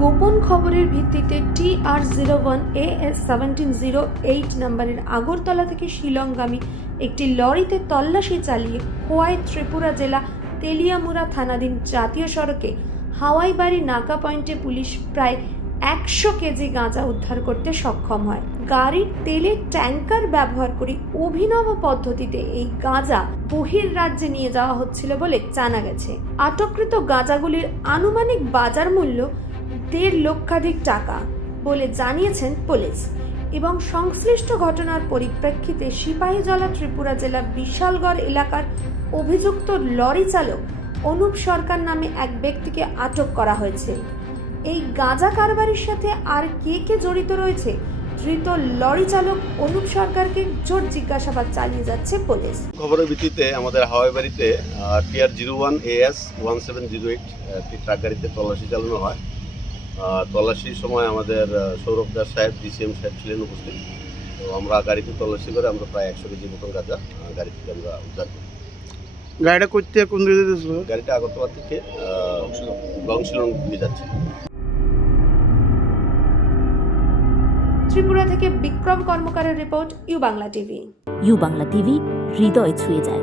গোপন খবরের ভিত্তিতে TR01AS1708 নম্বরের আগরতলা থেকে শিলংগামী একটি লরিতে তল্লাশি চালিয়ে খোয়াই ত্রিপুরা জেলা তেলিয়ামুড়া থানাধীন জাতীয় সড়কে হাওয়াইবাড়ি নাকা পয়েন্টে পুলিশ প্রায় 100 কেজি গাঁজা উদ্ধার করতে সক্ষম হয়। গাড়ির তেলের ট্যাঙ্কার ব্যবহার করে অভিনব পদ্ধতিতে এই গাঁজা বহির্রাজ্যে নিয়ে যাওয়া হচ্ছিল বলে জানা গেছে। আটককৃত গাঁজাগুলির আনুমানিক বাজার মূল্য 1.5 লক্ষাধিক টাকা বলে জানিয়েছেন পুলিশ। এবং সংশ্লিষ্ট ঘটনার পরিপ্রেক্ষিতে সিপাহীজলা ত্রিপুরা জেলা বিশালগড় এলাকার অভিযুক্ত লরি চালক অনুপ সরকার নামে এক ব্যক্তিকে আটক করা হয়েছে। এই গাঁজা কারবারির সাথে আর কে জড়িত রয়েছে ধৃত লরি চালক অনুপ সরকারকে জোর জিজ্ঞাসাবাদ চালিয়ে যাচ্ছে পুলিশ। খবরের ভিত্তিতে আমাদের হাওয়াইবাড়িতে TR01AS1708 একটি ট্রাক গাড়িতে তল্লাশি চালানো হয়। তল্লাশির সময় আমাদের সৌরভ দাস সাহেব DCM সাহেব ছিলেন উপস্থিত। তো আমরা গাড়িতে তল্লাশি করে আমরা প্রায় 100 কেজি মতন গাঁজা গাড়ি থেকে আমরা উদ্ধার করি। গাড়িটা করতে কোন দিকে যাচ্ছিল? গাড়িটা আগরতলা থেকে শিলং দিকে যাচ্ছে। ত্রিপুরা থেকে বিক্রম কর্মকারের report, U Bangla TV. U Bangla TV হৃদয় ছুঁয়ে যায়।